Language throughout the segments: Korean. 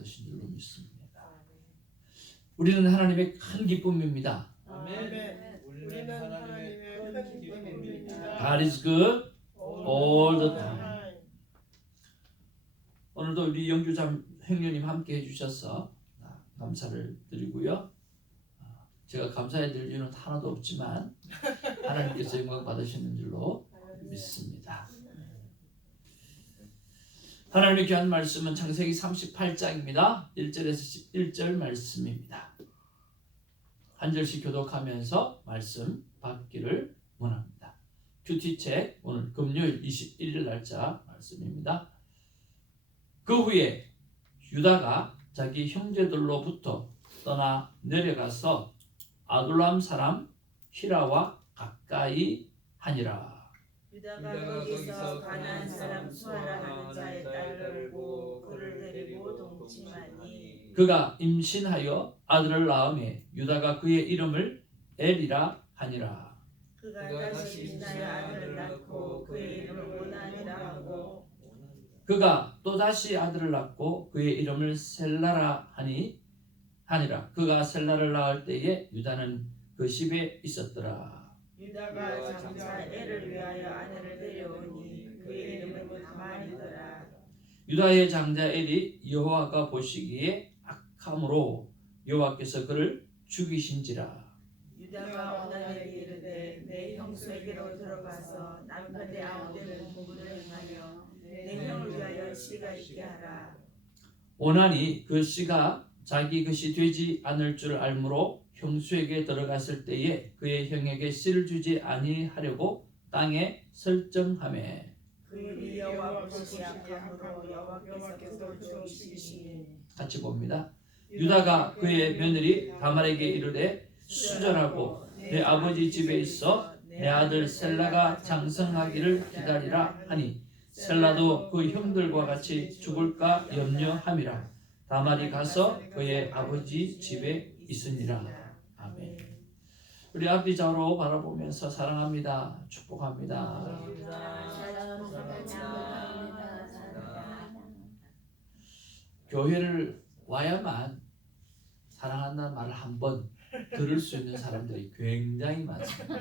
받으신 줄로 믿습니다. 우리는 하나님의 큰 기쁨입니다. 아멘. 우리는 하나님의 큰 기쁨입니다. God is good all the time. 오늘도 우리 영주장 형님 함께 해주셔서 감사를 드리고요. 제가 감사해 드릴 이유는 하나도 없지만 하나님께서 영광 받으시는 줄로 믿습니다. 하나님의 귀한 말씀은 창세기 38장입니다. 1절에서 11절 말씀입니다. 한 절씩 교독하면서 말씀 받기를 원합니다. 큐티책 오늘 금요일 21일 날짜 말씀입니다. 그 후에 유다가 자기 형제들로부터 떠나 내려가서 아둘람 사람 히라와 가까이 하니라. 유다가 거기서 가나안 사람 수아라 하는 자의 딸을 보고 그를 데리고 동침하니 그가 임신하여 아들을 낳음에 유다가 그의 이름을 엘이라 하니라. 그가 다시 임신하여 아들을 낳고 그의 이름을 오난이라 하고 그가 또 다시 아들을 낳고 그의 이름을 셀라라 하니라. 그가 셀라를 낳을 때에 유다는 그 집에 있었더라. 유다가 장자 엘을 위하여 아내를 데려오니 그의 이름은 다말이더라. 유다의 장자 엘이 여호와가 보시기에 악함으로 여호와께서 그를 죽이신지라. 유다가 오난에게 이르되 내 형수에게로 들어가서 남편의 아우되는 부부를 행하여 내 형을 위하여 씨가 있게 하라. 오난이 그 씨가 자기 것이 되지 않을 줄 알므로 형수에게 들어갔을 때에 그의 형에게 씨를 주지 아니하려고 땅에 설정하매 그 일이 여호와 보시기 악함으로 여호와께서 그를 죽이시니. 같이 봅니다. 유다가 그의 며느리 다말에게 이르되 수절하고 내 아버지 집에 있어 내 아들 셀라가 장성하기를 기다리라 하니 셀라도 그 형들과 같이 죽을까 염려함이라. 다말이 가서 그의 아버지 집에 있으니라. 아멘. 우리 앞뒤 좌우로 바라보면서 사랑합니다. 축복합니다. 교회를 와야만 사랑한다는 말을 한번 들을 수 있는 사람들이 굉장히 많습니다.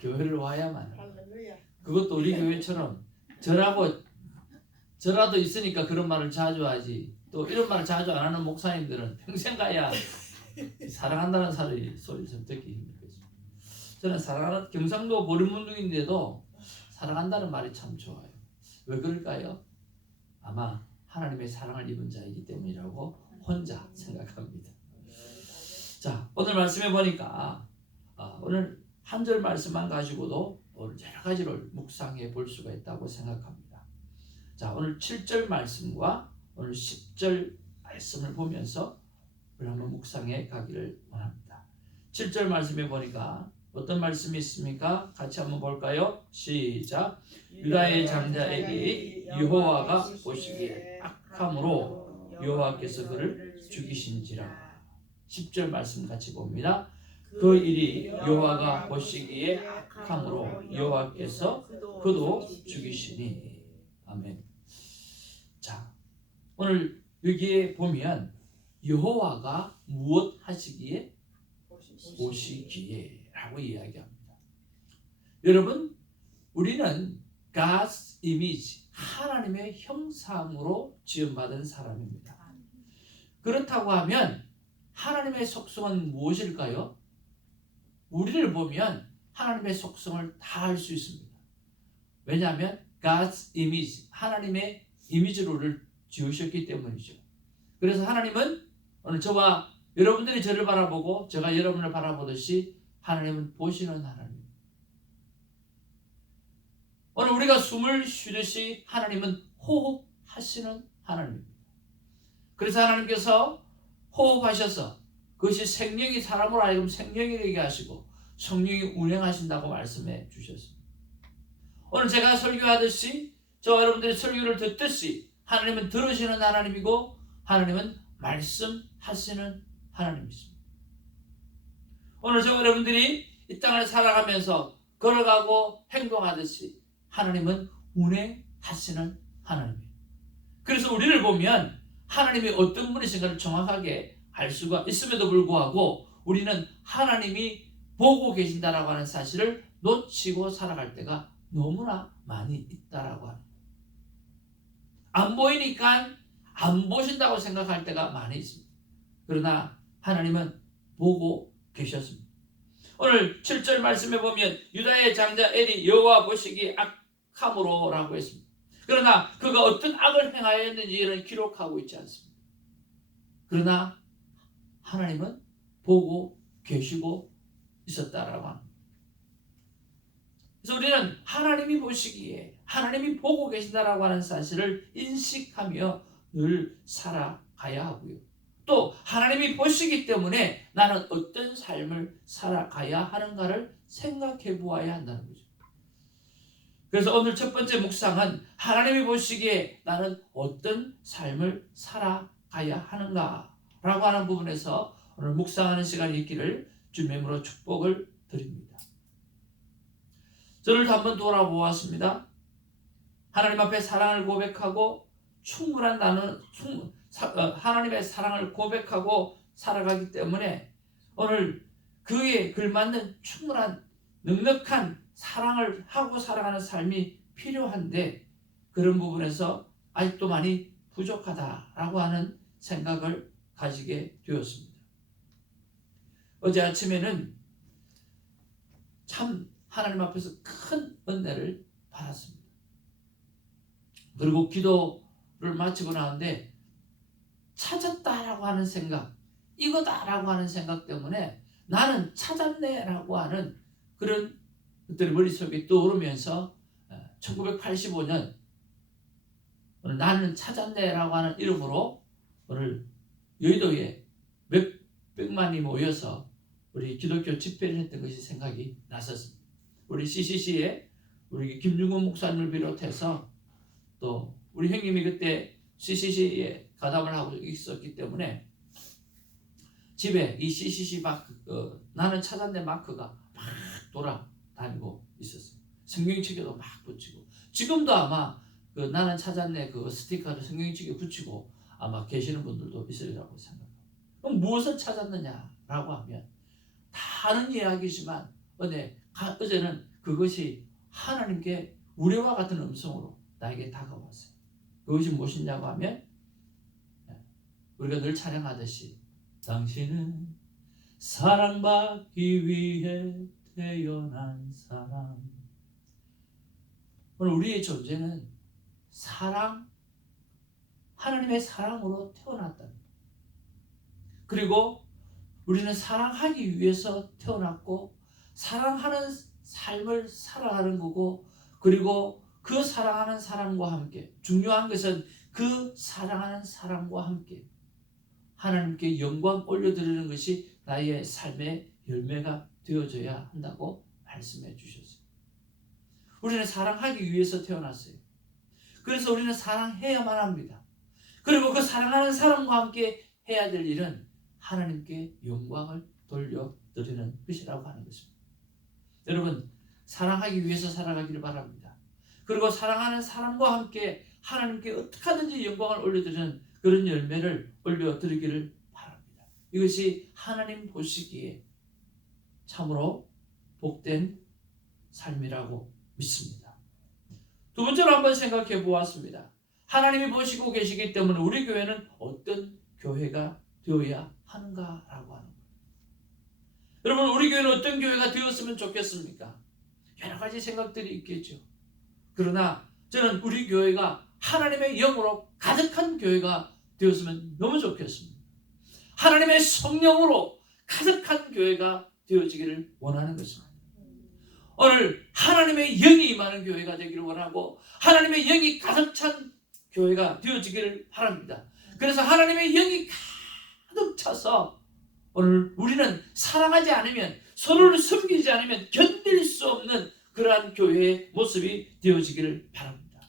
교회를 와야만. 할렐루야. 그것도 우리 교회처럼 저라도 있으니까 그런 말을 자주 하지. 또 이런 말을 자주 안 하는 목사님들은 평생 가야 사랑한다는 소리를 좀 듣기 힘들 거죠. 저는 사랑하는 경상도 보름문둥인데도 사랑한다는 말이 참 좋아요. 왜 그럴까요? 아마 하나님의 사랑을 입은 자이기 때문이라고 혼자 생각합니다. 자, 오늘 말씀해 보니까 오늘 한 절 말씀만 가지고도 오늘 여러 가지를 묵상해 볼 수가 있다고 생각합니다. 자, 오늘 7절 말씀과 오늘 10절 말씀을 보면서 우리 한번 묵상해 가기를 원합니다. 7절 말씀에 보니까 어떤 말씀이 있습니까? 같이 한번 볼까요? 시작. 유다의 장자에게 여호와가 보시기에 악함으로 여호와께서 그를 죽이신지라. 10절 말씀 같이 봅니다. 그 일이 여호와가 보시기에 악함으로 여호와께서 그도 죽이시니. 아멘. 자, 오늘 여기에 보면 여호와가 무엇 하시기에 보시기에 라고 이야기합니다. 여러분, 우리는 God's image, 하나님의 형상으로 지음받은 사람입니다. 그렇다고 하면 하나님의 속성은 무엇일까요? 우리를 보면 하나님의 속성을 다 알 수 있습니다. 왜냐하면 God's image, 하나님의 이미지로 우리를 지으셨기 때문이죠. 그래서 하나님은 오늘 저와 여러분들이 저를 바라보고 제가 여러분을 바라보듯이 하나님은 보시는 하나님. 오늘 우리가 숨을 쉬듯이 하나님은 호흡하시는 하나님입니다. 그래서 하나님께서 호흡하셔서 그것이 생명이 사람으로 하여금 생명이 되게 하시고 성령이 운행하신다고 말씀해 주셨습니다. 오늘 제가 설교하듯이 저와 여러분들이 설교를 듣듯이 하나님은 들으시는 하나님이고 하나님은 말씀하시는 하나님이십니다. 오늘 저와 여러분들이 이 땅을 살아가면서 걸어가고 행동하듯이 하나님은 운행하시는 하나님이에요. 그래서 우리를 보면 하나님이 어떤 분이신가를 정확하게 알 수가 있음에도 불구하고 우리는 하나님이 보고 계신다라고 하는 사실을 놓치고 살아갈 때가 너무나 많이 있다라고 하는 거예요. 안 보이니까 안 보신다고 생각할 때가 많이 있습니다. 그러나 하나님은 보고 계셨습니다. 오늘 7절 말씀에 보면 유다의 장자 엘이 여호와 보시기 악함으로 라고 했습니다. 그러나 그가 어떤 악을 행하였는지는 기록하고 있지 않습니다. 그러나 하나님은 보고 계시고 있었다라고 합니다. 그래서 우리는 하나님이 보시기에 하나님이 보고 계신다라고 하는 사실을 인식하며 늘 살아가야 하고요. 또 하나님이 보시기 때문에 나는 어떤 삶을 살아가야 하는가를 생각해 보아야 한다는 거죠. 그래서 오늘 첫 번째 묵상은 하나님이 보시기에 나는 어떤 삶을 살아가야 하는가라고 하는 부분에서 오늘 묵상하는 시간이 있기를 주님으로 축복을 드립니다. 저를 한번 돌아보았습니다. 하나님 앞에 사랑을 고백하고 충분한 나는 하나님의 사랑을 고백하고 살아가기 때문에 오늘 그에 걸맞는 충분한 넉넉한 사랑을 하고 살아가는 삶이 필요한데 그런 부분에서 아직도 많이 부족하다라고 하는 생각을 가지게 되었습니다. 어제 아침에는 참 하나님 앞에서 큰 은혜를 받았습니다. 그리고 기도를 마치고 나는데 찾았다라고 하는 생각, 이거다라고 하는 생각 때문에 나는 찾았네라고 하는 그런 것들이 머릿속에 떠오르면서 1985년 오늘 나는 찾았네라고 하는 이름으로 오늘 여의도에 몇백만이 모여서 우리 기독교 집회를 했던 것이 생각이 났었습니다. 우리 CCC에 우리 김중곤 목사님을 비롯해서 또 우리 형님이 그때 CCC에 가담을 하고 있었기 때문에 집에 이 CCC 마크, 나는 찾았네 마크가 막 돌아다니고 있었어요. 성경책에도 막 붙이고 지금도 아마 그 나는 찾았네 그 스티커를 성경책에 붙이고 아마 계시는 분들도 있으리라고 생각합니다. 그럼 무엇을 찾았느냐라고 하면 다른 이야기지만 어제는 그것이 하나님께 우레와 같은 음성으로 나에게 다가왔어요. 그것이 무엇이냐고 하면 우리가 늘 찬양하듯이 당신은 사랑받기 위해 태어난 사람. 오늘 우리의 존재는 하나님의 사랑으로 태어났다. 그리고 우리는 사랑하기 위해서 태어났고 사랑하는 삶을 살아가는 거고 그리고 그 사랑하는 사람과 함께 중요한 것은 그 사랑하는 사람과 함께 하나님께 영광 올려드리는 것이 나의 삶의 열매가 되어져야 한다고 말씀해 주셨어요. 우리는 사랑하기 위해서 태어났어요. 그래서 우리는 사랑해야만 합니다. 그리고 그 사랑하는 사람과 함께 해야 될 일은 하나님께 영광을 돌려드리는 것이라고 하는 것입니다. 여러분 사랑하기 위해서 살아가기를 바랍니다. 그리고 사랑하는 사람과 함께 하나님께 어떻게 하든지 영광을 올려드리는 그런 열매를 올려드리기를 바랍니다. 이것이 하나님 보시기에 참으로 복된 삶이라고 믿습니다. 두 번째로 한번 생각해 보았습니다. 하나님이 보시고 계시기 때문에 우리 교회는 어떤 교회가 되어야 하는가라고 하는 거예요. 여러분 우리 교회는 어떤 교회가 되었으면 좋겠습니까? 여러 가지 생각들이 있겠죠. 그러나 저는 우리 교회가 하나님의 영으로 가득한 교회가 되었으면 너무 좋겠습니다. 하나님의 성령으로 가득한 교회가 되어지기를 원하는 것입니다. 오늘 하나님의 영이 임하는 교회가 되기를 원하고 하나님의 영이 가득 찬 교회가 되어지기를 바랍니다. 그래서 하나님의 영이 가득 차서 오늘 우리는 사랑하지 않으면 서로를 섬기지 않으면 견딜 수 없는 그러한 교회의 모습이 되어지기를 바랍니다.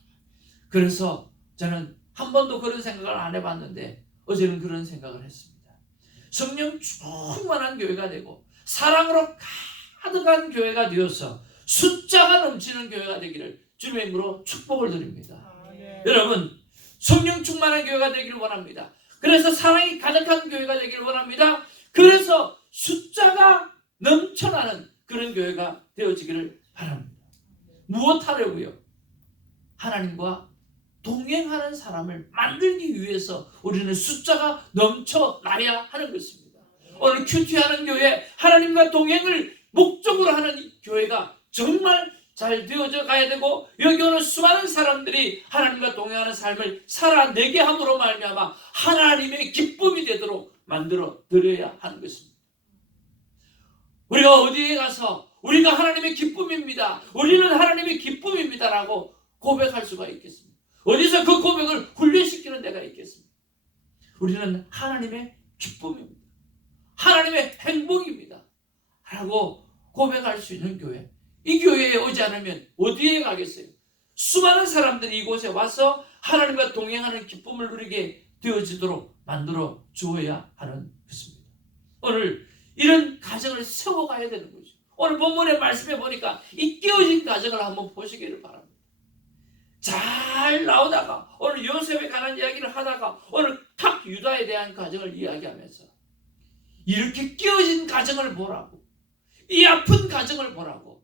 그래서 저는 한 번도 그런 생각을 안 해봤는데 어제는 그런 생각을 했습니다. 성령 충만한 교회가 되고 사랑으로 가득한 교회가 되어서 숫자가 넘치는 교회가 되기를 주님의 이름으로 축복을 드립니다. 아멘. 여러분 성령 충만한 교회가 되기를 원합니다. 그래서 사랑이 가득한 교회가 되기를 원합니다. 그래서 숫자가 넘쳐나는 그런 교회가 되어지기를 바랍니다. 무엇하려고요? 하나님과 동행하는 사람을 만들기 위해서 우리는 숫자가 넘쳐나야 하는 것입니다. 오늘 큐티하는 교회, 하나님과 동행을 목적으로 하는 이 교회가 정말 잘 되어져 가야 되고, 여기 오는 수많은 사람들이 하나님과 동행하는 삶을 살아내게 함으로 말미암아 하나님의 기쁨이 되도록 만들어 드려야 하는 것입니다. 우리가 어디에 가서 우리가 하나님의 기쁨입니다, 우리는 하나님의 기쁨입니다라고 고백할 수가 있겠습니다? 어디서 그 고백을 훈련시키는 데가 있겠습니까? 우리는 하나님의 기쁨입니다, 하나님의 행복입니다 라고 고백할 수 있는 교회, 이 교회에 오지 않으면 어디에 가겠어요? 수많은 사람들이 이곳에 와서 하나님과 동행하는 기쁨을 누리게 되어지도록 만들어 주어야 하는 것입니다. 오늘 이런 가정을 세워가야 되는 거죠. 오늘 본문의 말씀에 보니까 이 깨어진 가정을 한번 보시기를 바랍니다. 잘 나오다가 오늘 요셉에 관한 이야기를 하다가 오늘 탁 유다에 대한 가정을 이야기하면서 이렇게 깨어진 가정을 보라고, 이 아픈 가정을 보라고.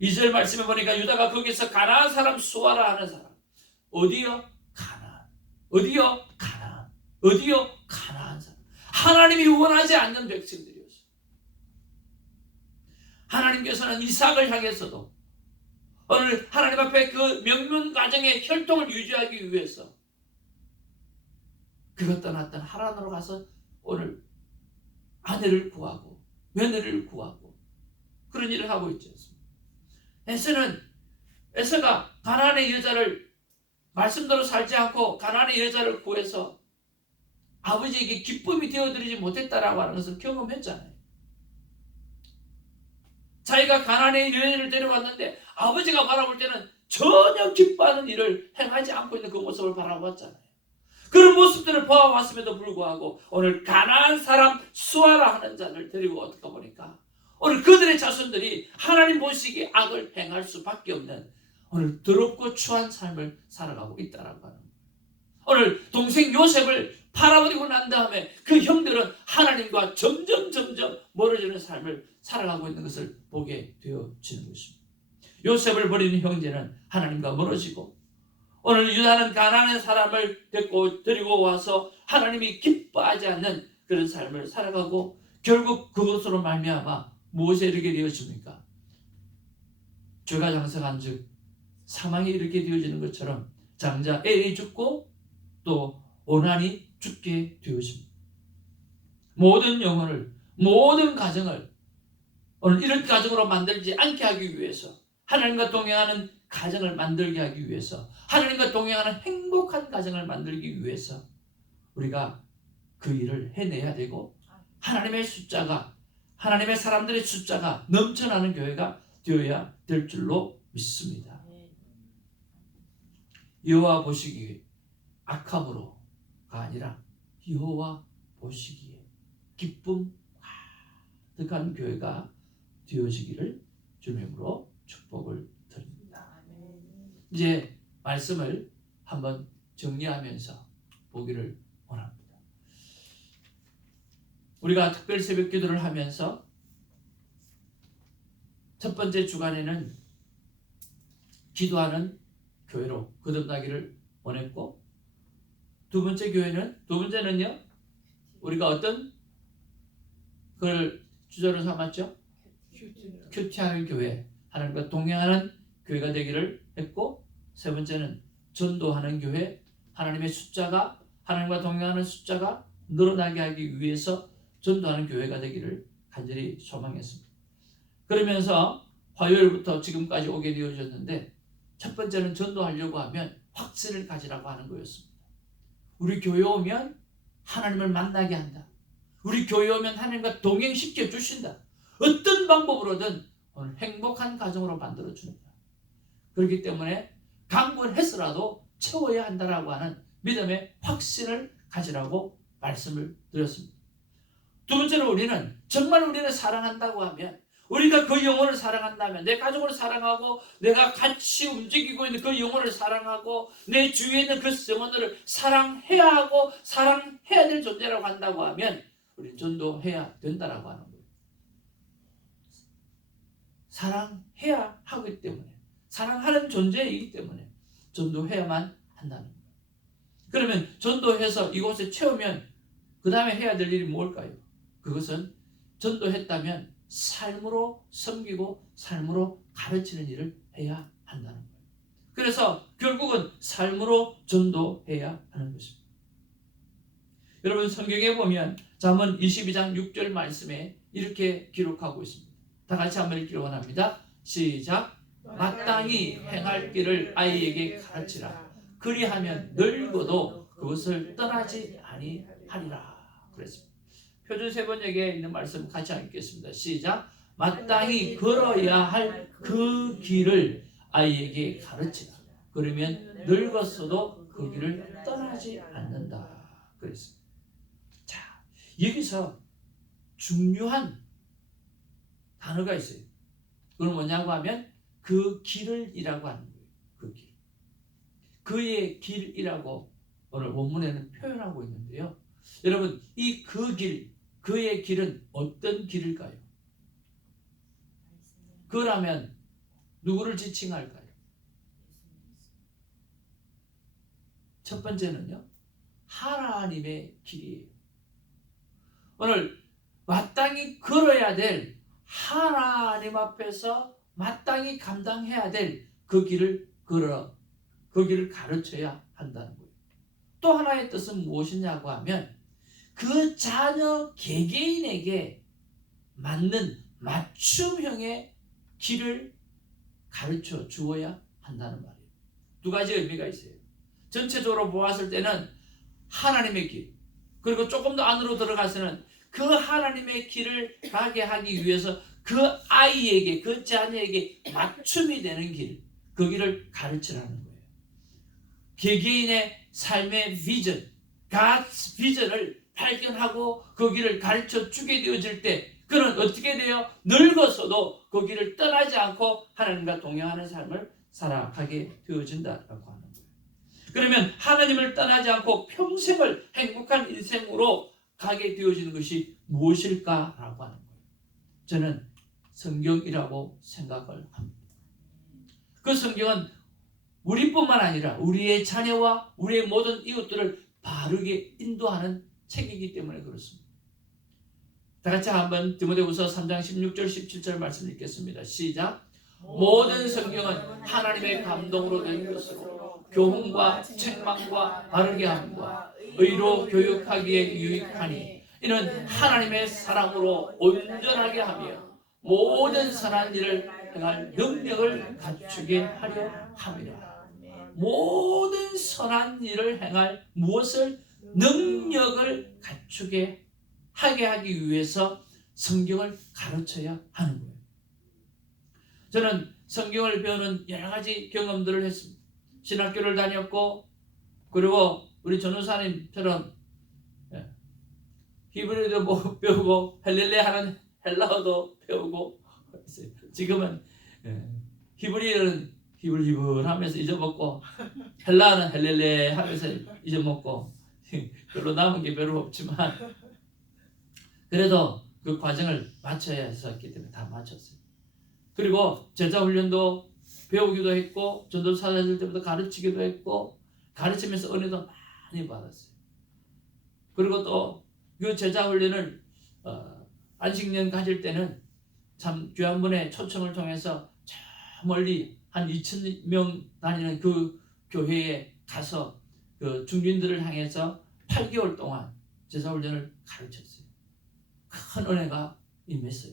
2절 말씀에 보니까 유다가 거기서 가나안 사람 수아라 하는 사람, 어디요? 가나안. 어디요? 가나안. 어디요? 가나안 사람. 하나님이 원하지 않는 백성들이었어요. 하나님께서는 이삭을 향해서도 오늘 하나님 앞에 그 명문 가정의 혈통을 유지하기 위해서 그것 떠났던 하란으로 가서 오늘 아내를 구하고 며느리를 구하고 그런 일을 하고 있지 않습니까? 에서가 가나안의 여자를 말씀대로 살지 않고 가나안의 여자를 구해서 아버지에게 기쁨이 되어드리지 못했다라고 하는 것을 경험했잖아요. 자기가 가나안의 여인을 데려왔는데 아버지가 바라볼 때는 전혀 기뻐하는 일을 행하지 않고 있는 그 모습을 바라봤잖아요. 그런 모습들을 보아왔음에도 불구하고 오늘 가나안 사람 수아라 하는 자를 데리고 어떻게 보니까 오늘 그들의 자손들이 하나님 보시기에 악을 행할 수밖에 없는 오늘 더럽고 추한 삶을 살아가고 있다라고 하는 거예요. 오늘 동생 요셉을 팔아버리고 난 다음에 그 형들은 하나님과 점점 멀어지는 삶을 살아가고 있는 것을 보게 되어지는 것입니다. 요셉을 버리는 형제는 하나님과 멀어지고 오늘 유다는 가나안의 사람을 데리고 와서 하나님이 기뻐하지 않는 그런 삶을 살아가고 결국 그것으로 말미암아 무엇에 이르게 되어집니까? 죄가 장성한 즉 사망에 이르게 되어지는 것처럼 장자 엘이 죽고 또 오난이 죽게 되어집니다. 모든 영혼을, 모든 가정을 오늘 이런 가정으로 만들지 않게 하기 위해서, 하나님과 동행하는 가정을 만들게 하기 위해서, 하나님과 동행하는 행복한 가정을 만들기 위해서 우리가 그 일을 해내야 되고 하나님의 숫자가, 하나님의 사람들의 숫자가 넘쳐나는 교회가 되어야 될 줄로 믿습니다. 여호와 보시기에 악함으로가 아니라 여호와 보시기에 기쁨 가득한 교회가 되어지기를 주님으로 축복을 드립니다. 이제 말씀을 한번 정리하면서 보기를 원합니다. 우리가 특별 새벽 기도를 하면서 첫 번째 주간에는 기도하는 교회로 거듭나기를 원했고, 두 번째는요 우리가 어떤 그걸 주제로 삼았죠? 큐티하는 교회, 하나님과 동행하는 교회가 되기를 했고, 세 번째는 전도하는 교회, 하나님의 숫자가, 하나님과 동행하는 숫자가 늘어나게 하기 위해서 전도하는 교회가 되기를 간절히 소망했습니다. 그러면서 화요일부터 지금까지 오게 되어졌는데, 첫 번째는 전도하려고 하면 확신을 가지라고 하는 거였습니다. 우리 교회 오면 하나님을 만나게 한다. 우리 교회 오면 하나님과 동행시켜 주신다. 어떤 방법으로든 오늘 행복한 가정으로 만들어 준다. 그렇기 때문에 강권해서라도 채워야 한다라고 하는 믿음의 확신을 가지라고 말씀을 드렸습니다. 두 번째로 우리는 정말 우리를 사랑한다고 하면 우리가 그 영혼을 사랑한다면, 내 가족을 사랑하고 내가 같이 움직이고 있는 그 영혼을 사랑하고 내 주위에 있는 그 영혼들을 사랑해야 하고 사랑해야 될 존재라고 한다고 하면 우리는 전도해야 된다라고 하는 거예요. 사랑해야 하기 때문에, 사랑하는 존재이기 때문에 전도해야만 한다는 거예요. 그러면 전도해서 이곳에 채우면 그 다음에 해야 될 일이 뭘까요? 그것은 전도했다면 삶으로 섬기고 삶으로 가르치는 일을 해야 한다는 거예요. 그래서 결국은 삶으로 전도해야 하는 것입니다. 여러분, 성경에 보면 잠언 22장 6절 말씀에 이렇게 기록하고 있습니다. 다 같이 한번 읽기를 원합니다. 시작. 마땅히 행할 길을 아이에게 가르치라. 그리하면 늙어도 그것을 떠나지 아니하리라. 그랬습니다. 표준 세번역에 있는 말씀 같이 읽겠습니다. 시작. 마땅히 걸어야 할 그 길을 아이에게 가르치라. 그러면 늙었어도 그 길을 떠나지 않는다. 그랬습니다. 자, 여기서 중요한 단어가 있어요. 그건 뭐냐고 하면 그 길을 이라고 하는 거예요. 그 길. 그의 길이라고 오늘 원문에는 표현하고 있는데요. 여러분, 이 그 길, 그의 길은 어떤 길일까요? 그라면 누구를 지칭할까요? 첫 번째는요, 하나님의 길이에요. 오늘 마땅히 걸어야 될, 하나님 앞에서 마땅히 감당해야 될 그 길을 그 길을 가르쳐야 한다는 거예요. 또 하나의 뜻은 무엇이냐고 하면 그 자녀 개개인에게 맞는 맞춤형의 길을 가르쳐 주어야 한다는 말이에요. 두 가지 의미가 있어요. 전체적으로 보았을 때는 하나님의 길, 그리고 조금 더 안으로 들어가서는 그 하나님의 길을 가게 하기 위해서 그 아이에게, 그 자녀에게 맞춤이 되는 길, 그 길을 가르치라는 거예요. 개개인의 삶의 비전, God's 비전을 발견하고 그 길을 가르쳐 주게 되어질 때 그는 어떻게 돼요? 늙어서도 그 길을 떠나지 않고 하나님과 동행하는 삶을 살아가게 되어진다라고 하는 거예요. 그러면 하나님을 떠나지 않고 평생을 행복한 인생으로 가게 되어지는 것이 무엇일까라고 하는 거예요. 저는 성경이라고 생각을 합니다. 그 성경은 우리뿐만 아니라 우리의 자녀와 우리의 모든 이웃들을 바르게 인도하는 책이기 때문에 그렇습니다. 다 같이 한번 디모데후서 3장 16절 17절 말씀 읽겠습니다. 시작. 모든 성경은 하나님의 감동으로 된 것으로 교훈과 책망과 바르게 함과 의로 교육하기에 유익하니 이는 하나님의 사랑으로 온전하게 하며 모든 선한 일을 행할 능력을 갖추게 하려 함이라. 모든 선한 일을 행할 무엇을? 능력을 갖추게 하게 하기 위해서 성경을 가르쳐야 하는 거예요. 저는 성경을 배우는 여러 가지 경험들을 했습니다. 신학교를 다녔고, 그리고 우리 전우사님처럼 히브리어도 배우고 헬렐레 하는 헬라어도 배우고 있어요. 지금은 히브리어는 히블 하면서 잊어먹고 헬라어는 헬렐레 하면서 잊어먹고 별로 남은 게 별로 없지만 그래도 그 과정을 마쳐야 했었기 때문에 다 마쳤어요. 그리고 제자훈련도 배우기도 했고 전도사 다닐 때부터 가르치기도 했고 가르치면서 은혜도 많이 받았어요. 그리고 또 그 제자훈련을 안식년 가질 때는 참 귀한분의 초청을 통해서 저 멀리 한 2,000명 다니는 그 교회에 가서 그 중진들을 향해서 8개월 동안 제자훈련을 가르쳤어요. 큰 은혜가 임했어요.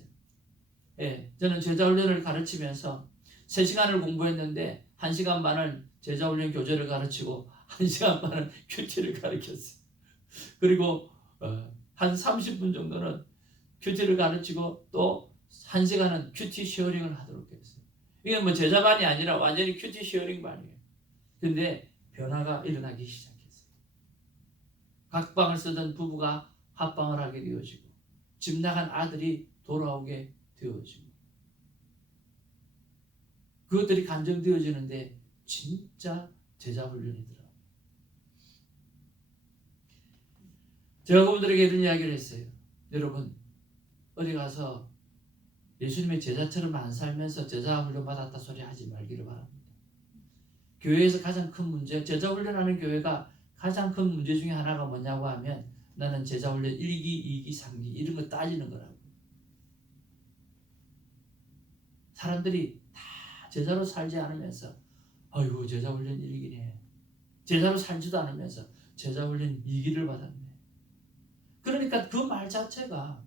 예, 저는 제자훈련을 가르치면서 3시간을 공부했는데 1시간 반은 제자훈련 교재를 가르치고 1시간 반은 큐티를 가르쳤어요. 그리고 한 30분 정도는 큐티를 가르치고 또 1시간은 큐티 쉐어링을 하도록 했어요. 이게 뭐 제자반이 아니라 완전히 큐티 쉐어링 반이에요. 근데 변화가 일어나기 시작했어요. 각 방을 쓰던 부부가 합방을 하게 되어지고 집 나간 아들이 돌아오게 되어지고 그것들이 간증되어지는데 진짜 제자 훈련이더라. 제가 그분들에게 이런 이야기를 했어요. 여러분 어디 가서 예수님의 제자처럼 안 살면서 제자 훈련 받았다 소리 하지 말기를 바랍니다. 교회에서 가장 큰 문제, 제자 훈련하는 교회가 가장 큰 문제 중에 하나가 뭐냐고 하면 나는 제자 훈련 1기, 2기, 3기 이런 거 따지는 거라고. 사람들이 다 제자로 살지 않으면서 아이고 제자 훈련 1기네. 제자로 살지도 않으면서 제자 훈련 2기를 받았네. 그러니까 그 말 자체가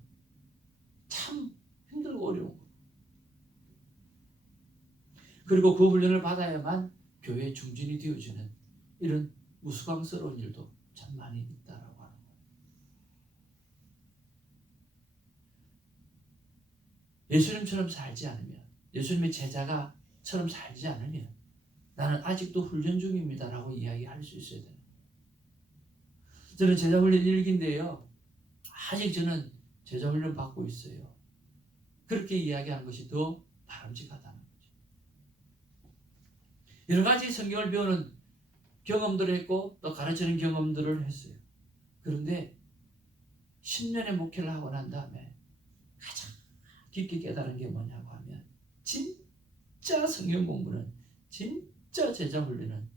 참 힘들고 어려운 거예요. 그리고 그 훈련을 받아야만 교회에 중진이 되어지는 이런 우스꽝스러운 일도 참 많이 있다라고 하는 거예요. 예수님처럼 살지 않으면, 예수님의 제자가처럼 살지 않으면 나는 아직도 훈련 중입니다라고 이야기할 수 있어야 돼요. 저는 제자 훈련 1기인데요. 아직 저는 제자 훈련 받고 있어요. 그렇게 이야기하는 것이 더 바람직하다는 거죠. 여러 가지 성경을 배우는 경험들을 했고 또 가르치는 경험들을 했어요. 그런데 10년의 목회를 하고 난 다음에 가장 깊게 깨달은 게 뭐냐고 하면 진짜 성경 공부는, 진짜 제자 훈련은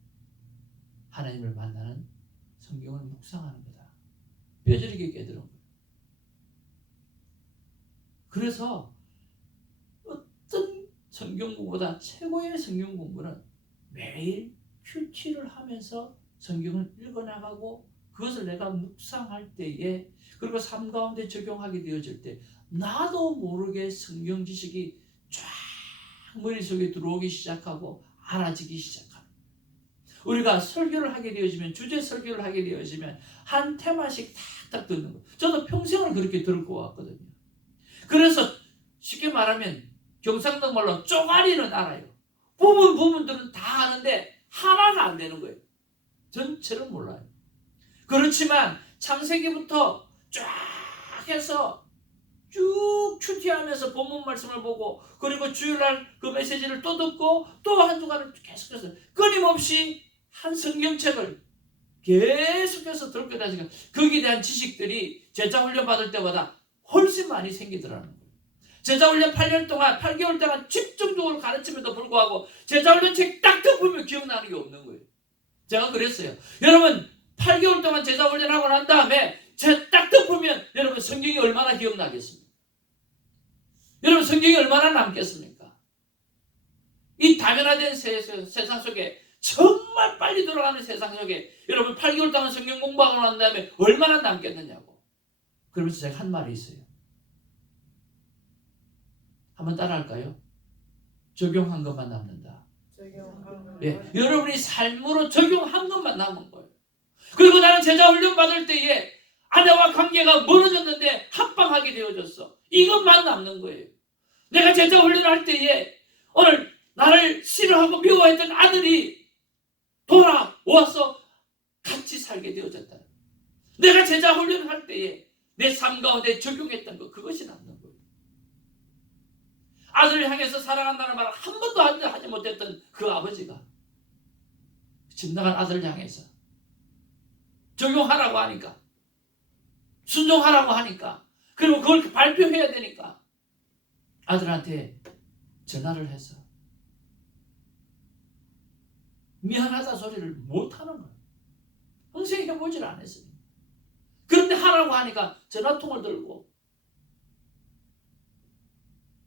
하나님을 만나는 성경을 묵상하는 거다. 뼈저리게 깨달은 거예요. 그래서 어떤 성경 공부보다 최고의 성경 공부는 매일 큐티를 하면서 성경을 읽어나가고 그것을 내가 묵상할 때에, 그리고 삶 가운데 적용하게 되어질 때 나도 모르게 성경 지식이 쫙 머릿속에 들어오기 시작하고 알아지기 시작합니다. 우리가 설교를 하게 되어지면, 주제 설교를 하게 되어지면 한 테마씩 탁탁 듣는 거예요. 저도 평생을 그렇게 들고 왔거든요. 그래서 쉽게 말하면 경상도 말로 쪼가리는 알아요. 부분들은 다 아는데 하나가 안 되는 거예요. 전체를 몰라요. 그렇지만 창세기부터 쫙 해서 쭉 큐티하면서 본문 말씀을 보고, 그리고 주일날 그 메시지를 또 듣고 또 한 주간을 계속해서 끊임없이 한 성경책을 계속해서 듣게 되니까 거기에 대한 지식들이 제자 훈련 받을 때보다 훨씬 많이 생기더라는 거예요. 제자 훈련 8개월 동안 집중적으로 가르침에도 불구하고 제자 훈련 책 딱 덮으면 기억나는 게 없는 거예요. 제가 그랬어요. 여러분 8개월 동안 제자 훈련하고 난 다음에 딱 덮으면 여러분 성경이 얼마나 기억나겠습니까? 여러분 성경이 얼마나 남겠습니까? 이 당연화된 세상 속에, 정말 빨리 돌아가는 세상 속에 여러분 8개월 동안 성경 공부하고 난 다음에 얼마나 남겠느냐고. 그러면서 제가 한 말이 있어요. 한번 따라할까요? 적용한 것만 남는다. 예, 여러분이 삶으로 적용한 것만 남은 거예요. 그리고 나는 제자 훈련 받을 때에 아내와 관계가 멀어졌는데 합방하게 되어졌어. 이것만 남는 거예요. 내가 제자 훈련할 때에 오늘 나를 싫어하고 미워했던 아들이 돌아와서 같이 살게 되어졌다. 내가 제자 훈련할 때에 내 삶 가운데 적용했던 것, 그것이 남는 거예요. 아들을 향해서 사랑한다는 말을 한 번도 하지 못했던 그 아버지가 집 나간 아들을 향해서 적용하라고 하니까, 순종하라고 하니까, 그리고 그걸 발표해야 되니까 아들한테 전화를 해서 미안하다 소리를 못하는 거예요. 평생 해보질 않았습니다. 그런데 하라고 하니까 전화통을 들고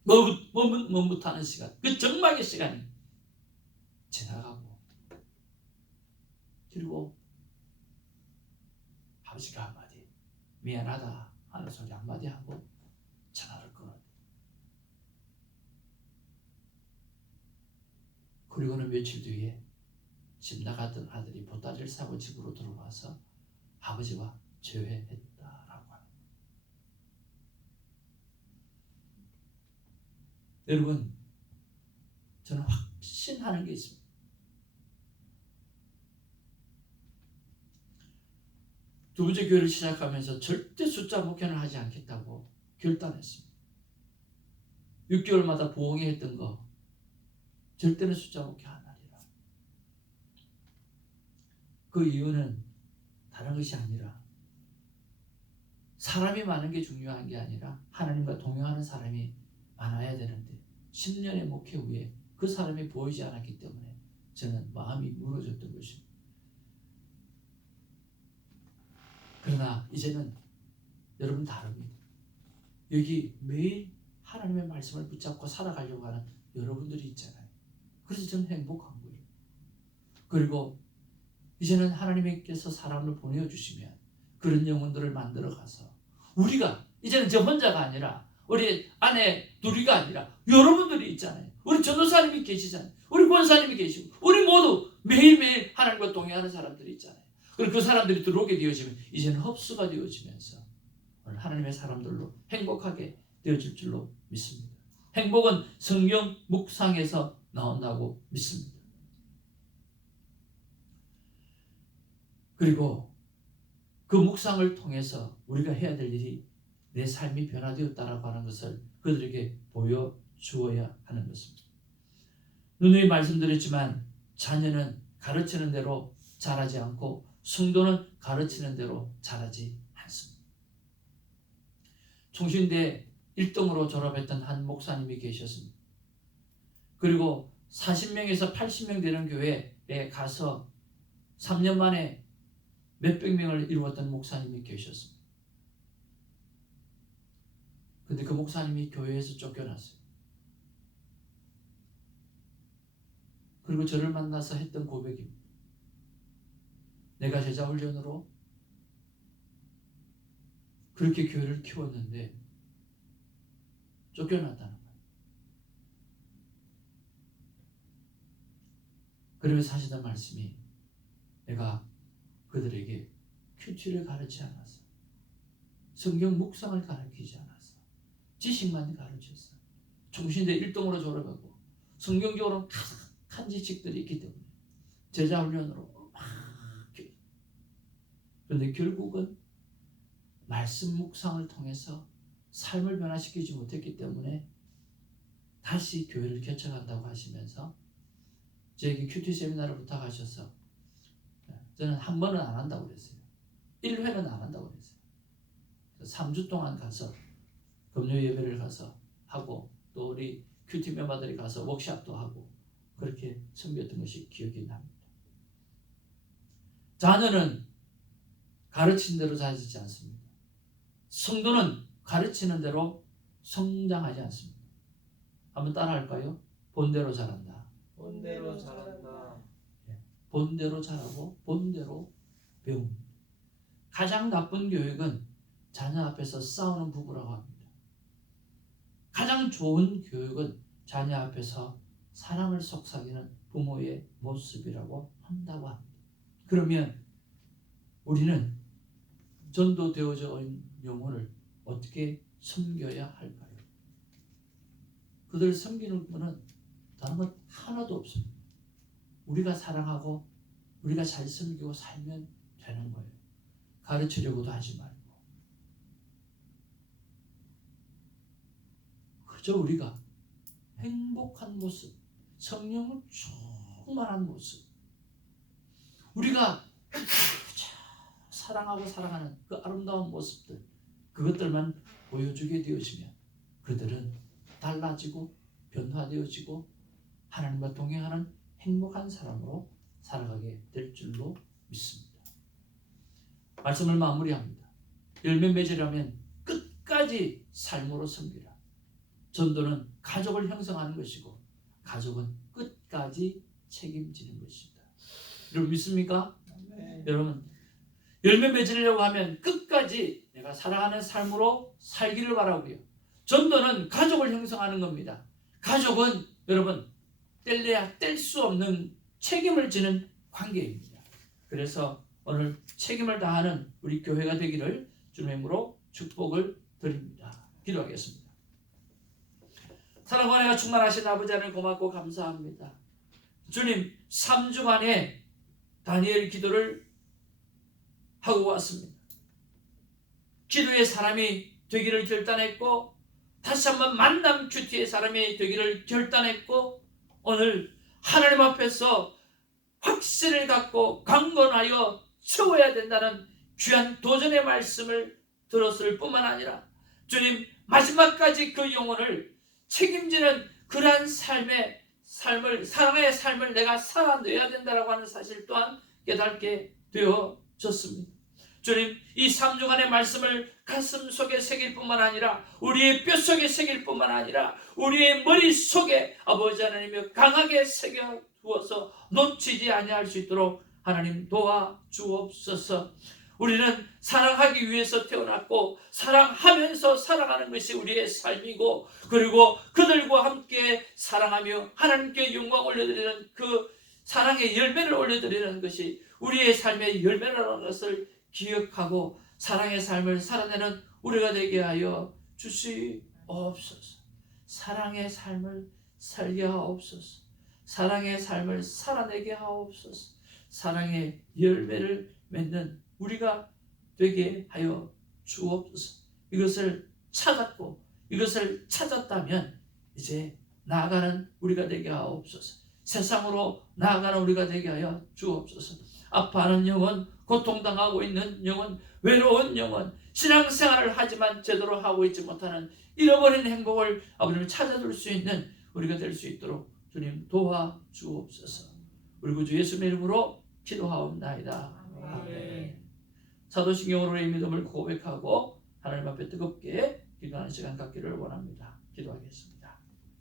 머뭇하는 시간, 그 정막의 시간이 지나가고, 그리고 아버지가 한마디 미안하다 하는 소리 한마디 하고 전화를 끊어요. 그리고는 며칠 뒤에 집 나갔던 아들이 보따리를 싸고 집으로 들어와서 아버지와 재회했다라고 합니다. 여러분, 저는 확신하는 게 있습니다. 두 번째 교회를 시작하면서 절대 숫자 목회는 하지 않겠다고 결단했습니다. 6개월마다 부흥회 했던 거 절대는 숫자 목회 안 하리라. 그 이유는 다른 것이 아니라 사람이 많은 게 중요한 게 아니라 하나님과 동행하는 사람이 많아야 되는데 10년의 목회 후에 그 사람이 보이지 않았기 때문에 저는 마음이 무너졌던 것입니다. 그러나 이제는 여러분 다릅니다. 여기 매일 하나님의 말씀을 붙잡고 살아가려고 하는 여러분들이 있잖아요. 그래서 저는 행복한 거예요. 그리고 이제는 하나님께서 사람을 보내주시면 그런 영혼들을 만들어 가서 우리가 이제는 저 혼자가 아니라 우리 아내 둘이가 아니라 여러분들이 있잖아요. 우리 전도사님이 계시잖아요. 우리 권사님이 계시고 우리 모두 매일매일 하나님과 동행하는 사람들이 있잖아요. 그리고 그 사람들이 들어오게 되어지면 이제는 흡수가 되어지면서 오늘 하나님의 사람들로 행복하게 되어질 줄로 믿습니다. 행복은 성경 묵상에서 나온다고 믿습니다. 그리고 그 묵상을 통해서 우리가 해야 될 일이 내 삶이 변화되었다라고 하는 것을 그들에게 보여주어야 하는 것입니다. 누누이 말씀드렸지만 자녀는 가르치는 대로 자라지 않고 성도는 가르치는 대로 자라지 않습니다. 총신대 1등으로 졸업했던 한 목사님이 계셨습니다. 그리고 40명에서 80명 되는 교회에 가서 3년 만에 몇백 명을 이루었던 목사님이 계셨습니다. 근데 그 목사님이 교회에서 쫓겨났어요. 그리고 저를 만나서 했던 고백입니다. 내가 제자 훈련으로 그렇게 교회를 키웠는데 쫓겨났다는 거예요. 그러면서 하시던 말씀이 내가 그들에게 큐티를 가르치지 않았어. 성경 묵상을 가르치지 않았어. 지식만 가르쳤어. 총신대 1등으로 졸업하고 성경적으로 가득한 지식들이 있기 때문에 제자 훈련으로 그런데 결국은 말씀 묵상을 통해서 삶을 변화시키지 못했기 때문에 다시 교회를 개척한다고 하시면서 저에게 큐티 세미나를 부탁하셔서 저는 한 번은 안 한다고 그랬어요. 1회는 안 한다고 그랬어요. 3주 동안 가서 금요 예배를 가서 하고 또 우리 큐티 멤버들이 가서 워크숍도 하고 그렇게 섬겼던 것이 기억이 납니다. 자녀는 가르친 대로 자라지 않습니다. 성도는 가르치는 대로 성장하지 않습니다. 한번 따라할까요? 본대로 자란다. 본대로 자란다. 본대로 자라고 본대로 배웁니다. 가장 나쁜 교육은 자녀 앞에서 싸우는 부부라고 합니다. 가장 좋은 교육은 자녀 앞에서 사랑을 속삭이는 부모의 모습이라고 한다고 합니다. 그러면 우리는 전도되어져 있는 영혼을 어떻게 섬겨야 할까요? 그들을 섬기는 분은 다른 것 하나도 없습니다. 우리가 사랑하고 우리가 잘 섬기고 살면 되는 거예요. 가르치려고도 하지 말고 그저 우리가 행복한 모습, 성령을 충만한 모습, 우리가 사랑하고 사랑하는 그 아름다운 모습들, 그것들만 보여주게 되어지면 그들은 달라지고 변화되어지고 하나님과 동행하는 행복한 사람으로 살아가게 될 줄로 믿습니다. 말씀을 마무리합니다. 열매 맺으려면 끝까지 삶으로 섬기라. 전도는 가족을 형성하는 것이고 가족은 끝까지 책임지는 것입니다. 여러분 믿습니까? 네. 여러분 열매 맺으려고 하면 끝까지 내가 살아가는 삶으로 살기를 바라고요. 전도는 가족을 형성하는 겁니다. 가족은 여러분 뗄래야 뗄 수 없는 책임을 지는 관계입니다. 그래서 오늘 책임을 다하는 우리 교회가 되기를 주님의 이름으로 축복을 드립니다. 기도하겠습니다. 사랑과 은혜가 충만하신 아버지 하나님 고맙고 감사합니다. 주님 3주 만에 다니엘 기도를 하고 왔습니다. 기도의 사람이 되기를 결단했고 다시 한번 만남 큐티의 사람이 되기를 결단했고 오늘 하나님 앞에서 확신을 갖고 강건하여 세워야 된다는 귀한 도전의 말씀을 들었을 뿐만 아니라 주님 마지막까지 그 영혼을 책임지는 그러한 삶을 사랑의 삶을 내가 살아내야 된다라고 하는 사실 또한 깨닫게 되어졌습니다. 주님 이 3주간의 말씀을 가슴 속에 새길 뿐만 아니라 우리의 뼛속에 새길 뿐만 아니라 우리의 머릿속에 아버지 하나님이 강하게 새겨 두어서 놓치지 아니할 수 있도록 하나님 도와주옵소서. 우리는 사랑하기 위해서 태어났고 사랑하면서 살아가는 것이 우리의 삶이고 그리고 그들과 함께 사랑하며 하나님께 영광 올려드리는 그 사랑의 열매를 올려드리는 것이 우리의 삶의 열매라는 것을 기억하고 사랑의 삶을 살아내는 우리가 되게 하여 주시옵소서. 사랑의 삶을 살게 하옵소서. 사랑의 삶을 살아내게 하옵소서. 사랑의 열매를 맺는 우리가 되게 하여 주옵소서. 이것을 찾았고 이것을 찾았다면 이제 나아가는 우리가 되게 하옵소서. 세상으로 나아가는 우리가 되게 하여 주옵소서. 아파하는 영혼, 고통당하고 있는 영혼, 외로운 영혼, 신앙생활을 하지만 제대로 하고 있지 못하는 잃어버린 행복을 아버지를 찾아줄 수 있는 우리가 될 수 있도록 주님 도와주옵소서. 우리 구주 예수님의 이름으로 기도하옵나이다. 아멘. 사도신경으로의 믿음을 고백하고 하나님 앞에 뜨겁게 기도하는 시간 갖기를 원합니다. 기도하겠습니다.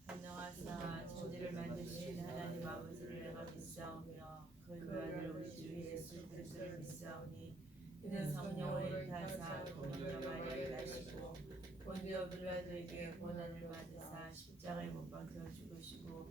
전능하사 천지를 만드신 하나님 아버지를 내가 믿사오며 그 아들 우리 주 예수 그리스도를 믿사오니 그는 성령을 타사 동녀 마리아를 낳으시고 본디오 빌라도에게 고난을 받으사 십자가에 못 박혀 죽으시고